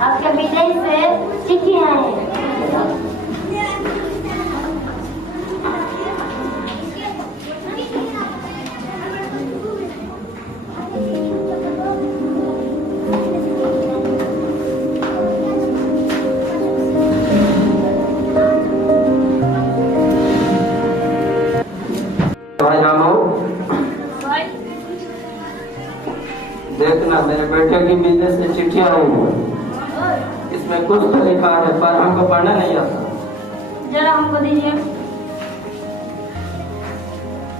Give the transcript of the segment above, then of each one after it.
आपके विजय से चिट्ठी है। भाई रामू, देखना मेरे बेटे की विजय से चिट्ठी आई है। इसमें कुछ तो लिखा है पर हमको पढ़ना नहीं आता। जरा हमको दीजिए।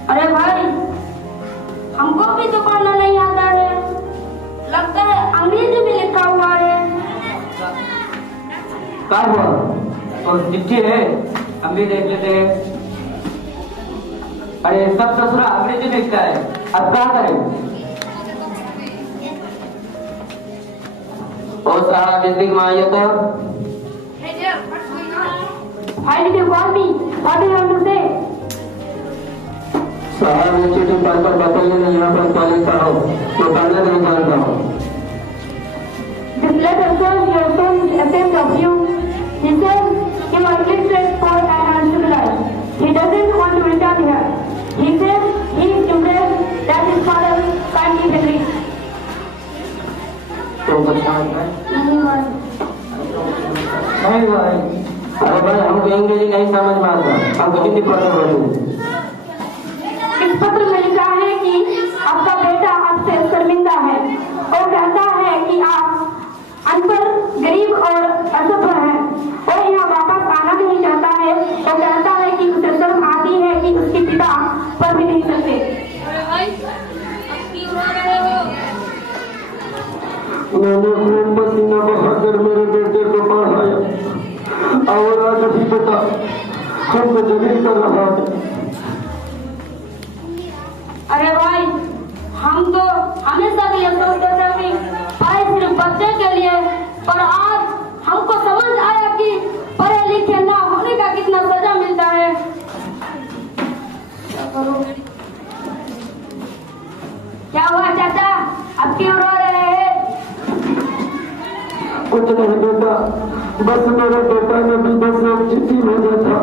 अरे भाई, हमको भी तो पढ़ना नहीं आता है। लगता है अंग्रेजी में लिखा हुआ है। क्या हुआ? और चिट्ठी है, हम भी देख लेते हैं। अरे सब ससुरा अंग्रेजी में लिखता है, अब क्या करें? और सारा डिस्ट्रिक्ट में आइए तो Why did you call me? What do you want to say? सारा में चिट्ठी पढ़ कर बताइए ना यहाँ पर क्या लिखा हो, तो पढ़ने नहीं जानता हूँ। This letter shows your son's attempt of you. He says he was illiterate, poor and uncivilized. He doesn't want to return here. He says he is impressed that his father can't keep agreed. तो बच्चा है? नहीं भाई, अरे भाई हमको अंग्रेजी नहीं समझ में आता, हमको हिंदी पढ़ना पड़ेगा। इस पत्र में लिखा है कि आपका बेटा आपसे शर्मिंदा है। वो कहता है कि आप अनपढ़, गरीब और असफल हैं। वो यहाँ वापस आना नहीं चाहता है। वो कहता है कि उसे शर्म आती है कि उसके पिता पढ़ भी नहीं सकते। मैंने खून पसीना बहाकर मेरे बेटे को पढ़ाया और आज अभी बेटा हमको जलील कर रहा है। अरे भाई, हम तो हमेशा भी ये सोचते थे कि पढ़ाई सिर्फ बच्चे के लिए, पर आज हमको समझ आया कि पढ़े लिखे ना होने का कितना सजा मिलता है। क्या हुआ चाचा, अब क्यों रो रहे हैं? कुछ नहीं बेटा, बस मेरे बेटा ने भी बस एक चिट्ठी भेजा था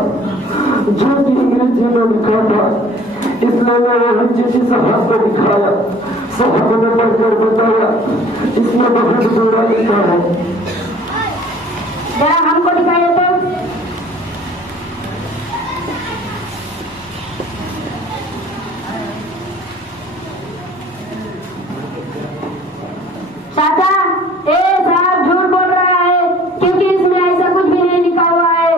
जो कि अंग्रेजी में लिखा था, इसलिए मैं वही चिट्ठी साहब को दिखाया। साहब ने पढ़कर बताया इसमें बहुत बुरा लिखा है। जरा हमको दिखाइए तो। चाचा, साहब झूठ बोल रहा है क्योंकि इसमें ऐसा कुछ भी नहीं लिखा हुआ है।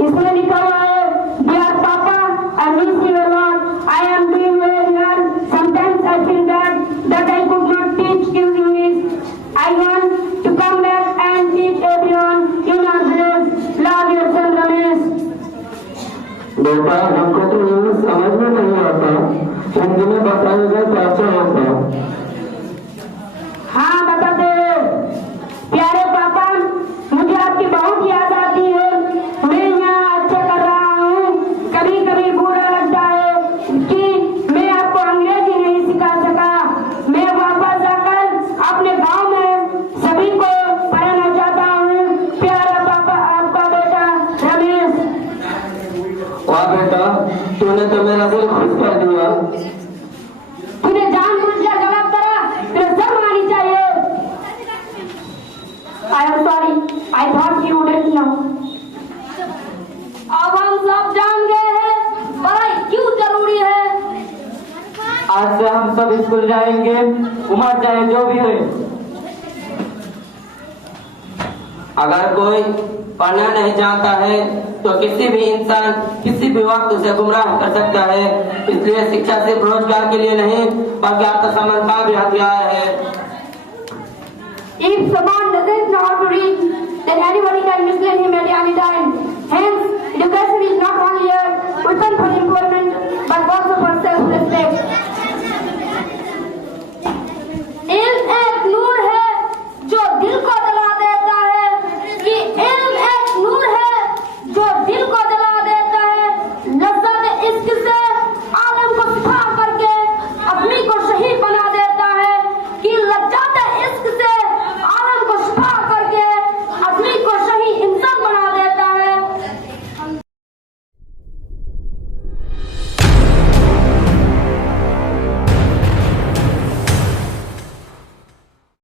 इसमें लिखा हुआ है, Dear Papa, I miss you a lot. I am doing well here. Sometimes I feel bad that I could not teach you English. I want to come back and teach everyone in our village. Love your son Ramesh. बेटा हमको तो English समझ में नहीं आता, हिंदी में बताएगा तो अच्छा होता। हाँ बताते हैं। प्यारे पापा, मुझे आपकी बहुत याद आती है। मैं यहाँ अच्छा कर रहा हूँ। कभी कभी बुरा लगता है कि मैं आपको अंग्रेजी नहीं सिखा सका। मैं वापस आकर अपने गांव में सभी को पढ़ाना चाहता हूँ। प्यारा पापा, आपका बेटा रमेश। वाह बेटा, तूने तो मेरा दिल खुश कर दिया। तूने जानबूझकर गलत करा, तुझे शर्म आनी चाहिए। I am sorry, I thought you wouldn't know. अब हम सब जान गए हैं पढ़ाई क्यों जरूरी है। आज से हम सब स्कूल जाएंगे, उम्र चाहे जो भी हो। अगर कोई पढ़ना नहीं जानता है तो किसी भी इंसान किसी भी वक्त उसे गुमराह कर सकता है। इसलिए शिक्षा सिर्फ रोजगार के लिए नहीं बल्कि आत्मसम्मान का भी हथियार है। If someone doesn't know how to read, then anybody can mislead him at any time. Hence, education